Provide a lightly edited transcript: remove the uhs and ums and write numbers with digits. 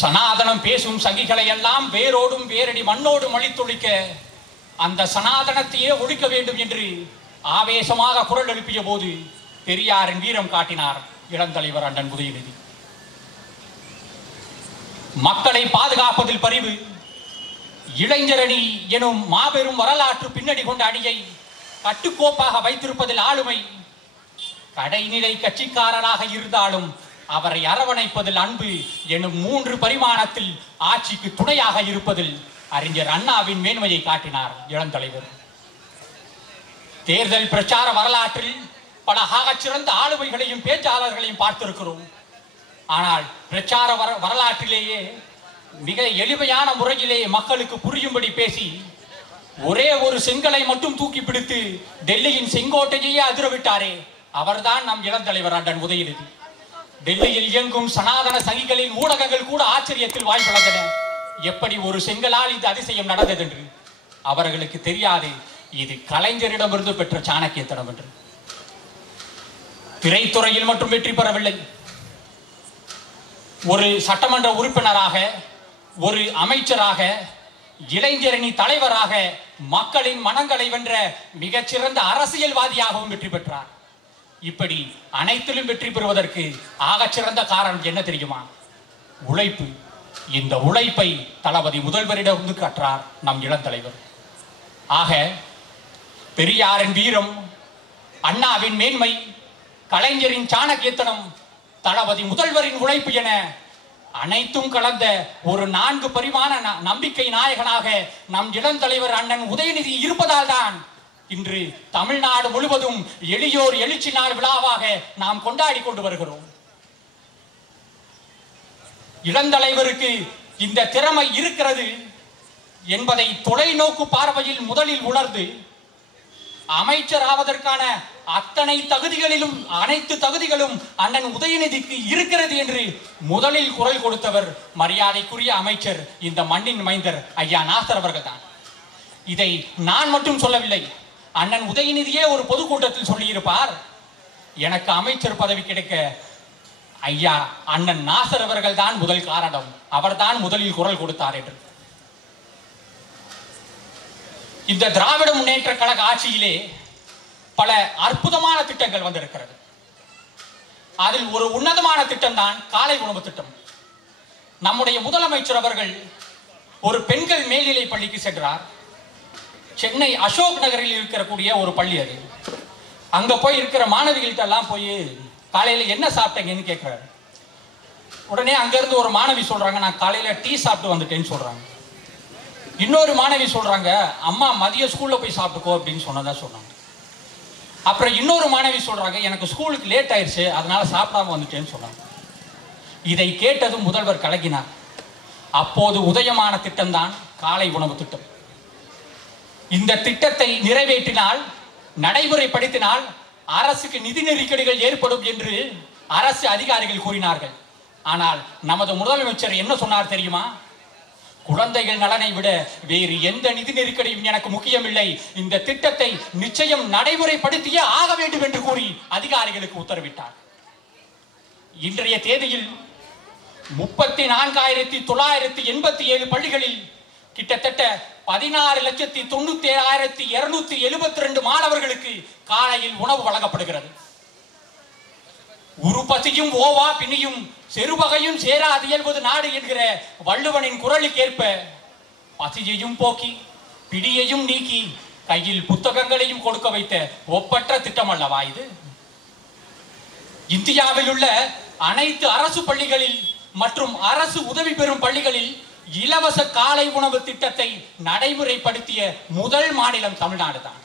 சனாதனம் பேசும் சங்கிகளை எல்லாம் வேரோடும் வேரடி மண்ணோடும் அழித்தொழிக்க அந்த சனாதனத்தையே ஒழிக்க வேண்டும் என்று ஆவேசமாக குரல் எழுப்பிய போது பெரியாரின் வீரம் காட்டினார் இளந்தலைவர் அண்ணன் உதயநிதி. மக்களை பாதுகாப்பதில் பரிவு, இளைஞரணி எனும் மாபெரும் வரலாற்று பின்னணி கொண்ட அணியை கட்டுக்கோப்பாக வைத்திருப்பதில் ஆளுமை, கடைநிலை கட்சிக்காரராக இருந்தாலும் அவரை அரவணைப்பதில் அன்பு எனும் 3 பரிமாணத்தில் ஆட்சிக்கு துணையாக இருப்பதில் அறிஞர் அண்ணாவின் மேன்மையை காட்டினார் இளந்தலைவர். தேர்தல் பிரச்சார வரலாற்றில் பல ஆகச்சிறந்த ஆளுமைகளையும் பேச்சாளர்களையும் பார்த்திருக்கிறோம். ஆனால் பிரச்சார வரலாற்றிலேயே மிக எளிமையான முறையிலே மக்களுக்கு புரியும்படி பேசி ஒரே ஒரு செங்கலை மட்டும் தூக்கி பிடித்து டெல்லியின் செங்கோட்டையே அதிரவிட்டாரே, அவர்தான் நம் இளந்தலைவர் அண்ணன் உதயநிதி. டெல்லியில் இயங்கும் சனாதன சங்கிகளின் ஊடகங்கள் கூட ஆச்சரியத்தில் வாய்ப்பிழந்தன. எப்படி ஒரு செங்கலால் இந்த அதிசயம் நடந்தது என்று. அவர்களுக்கு தெரியாது இது கலைஞரிடமிருந்து பெற்ற சாணக்கியத்தனம் என்று. திரைத்துறையில் மட்டும் வெற்றி பெறவில்லை, ஒரு சட்டமன்ற உறுப்பினராக, ஒரு அமைச்சராக, இளைஞரணி தலைவராக, மக்களின் மனங்களை வென்ற மிகச்சிறந்த அரசியல்வாதியாகவும் வெற்றி பெற்றார். இப்படி அனைத்திலும் வெற்றி பெறுவதற்கு ஆகச்சிறந்த காரணம் என்ன தெரியுமா? உழைப்பு. இந்த உழைப்பை தளபதி முதல்வரிடம் கற்றார் நம் இளந்தலைவர். ஆக பெரியாரின் வீரம், அண்ணாவின் மேன்மை, கலைஞரின் சாணக்கியத்தனம், தளபதி முதல்வரின் உழைப்பு என அனைத்தும் கலந்த ஒரு 4 பரிமாண நம்பிக்கை நாயகனாக நம் இளந்தலைவர் அண்ணன் உதயநிதி இருப்பதால் தான் இன்று தமிழ்நாடு முழுவதும் எளியோர் எழுச்சி நாள் விழாவாக நாம் கொண்டாடி கொண்டு வருகிறோம். இளந்தலைவருக்கு இந்த திறமை இருக்கிறது என்பதை தொலைநோக்கு பார்வையில் முதலில் உணர்ந்து அமைச்சர் ஆவதற்கான அனைத்து தகுதிகளும் அண்ணன் உதயநிதிக்கு இருக்கிறது என்று முதலில் குரல் கொடுத்தவர் மரியாதைக்குரிய அமைச்சர், இந்த மண்ணின் மைந்தர் ஐயா நாசர் அவர்கள் தான். இதை நான் மட்டும் சொல்லவில்லை, அண்ணன் உதயநிதியே ஒரு பொதுக்கூட்டத்தில் சொல்லியிருப்பார், எனக்கு அமைச்சர் பதவி கிடைக்க ஐயா அண்ணன் நாசர் அவர்கள் தான் முதல் காரணம், அவர்தான் முதலில் குரல் கொடுத்தார் என்று. இந்த திராவிட முன்னேற்ற கழக ஆட்சியிலே பல அற்புதமான திட்டங்கள் வந்திருக்கிறது. அதில் ஒரு உன்னதமான திட்டம் தான் காலை உணவு திட்டம். நம்முடைய முதலமைச்சர் அவர்கள் ஒரு பெண்கள் மேல்நிலை பள்ளிக்கு சென்றார். சென்னை அசோக் நகரில் இருக்கக்கூடிய ஒரு பள்ளி அது. அங்க போய் இருக்கிற மாணவிகள்கிட்ட எல்லாம் போய் காலையில என்ன சாப்பிட்டீங்கன்னு கேட்கிறாரு. உடனே அங்கிருந்து ஒரு மாணவி சொல்றாங்க, நான் காலையில டீ சாப்பிட்டு வந்துட்டேன்னு சொல்றாங்க. இன்னொரு மாணவி சொல்றாங்க, அம்மா மதிய ஸ்கூல்ல போய் சாப்பிட்டுக்கோ அப்படின்னு சொன்னதா சொன்னாங்க. அப்புறம் இன்னொரு மாணவி சொல்றாங்க, எனக்கு ஸ்கூலுக்கு லேட் ஆயிடுச்சு அதனால சாப்பிடாம வந்துட்டேன்னு சொன்னாங்க. இதை கேட்டதும் முதல்வர் கலங்கினார். அப்போது உதயமான திட்டம் தான் காலை உணவு திட்டம். இந்த திட்டத்தை நிறைவேற்றினால், நடைமுறைப்படுத்தினால் அரசுக்கு நிதி நெருக்கடிகள் ஏற்படும் என்று அரசு அதிகாரிகள் கூறினார்கள். ஆனால் நமது முதலமைச்சர் என்ன சொன்னார் தெரியுமா? குழந்தைகள் நலனை விட வேறு எந்த நிதி நெருக்கடியும் எனக்கு முக்கியமில்லை, இந்த திட்டத்தை நிச்சயம் நடைமுறைப்படுத்தியே ஆக வேண்டும் என்று கூறி அதிகாரிகளுக்கு உத்தரவிட்டார். இன்றைய தேதியில் 34,987 பள்ளிகளில் கிட்டத்தட்ட 16,97,272 மாணவர்களுக்கு காலையில் உணவு வழங்கப்படுகிறது. உருப்பசியும் ஓவா பிணியும் செருவகையும் சேராது இயல்பது நாடு என்கிற வள்ளுவனின் குரலுக்கேற்ப பசியையும் போக்கி பிடியையும் நீக்கி கையில் புத்தகங்களையும் கொடுக்க வைத்த ஒப்பற்ற திட்டம் அல்லவா இது? இந்தியாவில் உள்ள அனைத்து அரசு பள்ளிகளில் மற்றும் அரசு உதவி பெறும் பள்ளிகளில் இலவச காலை உணவு திட்டத்தை நடைமுறைப்படுத்திய முதல் மாநிலம் தமிழ்நாடு தான்.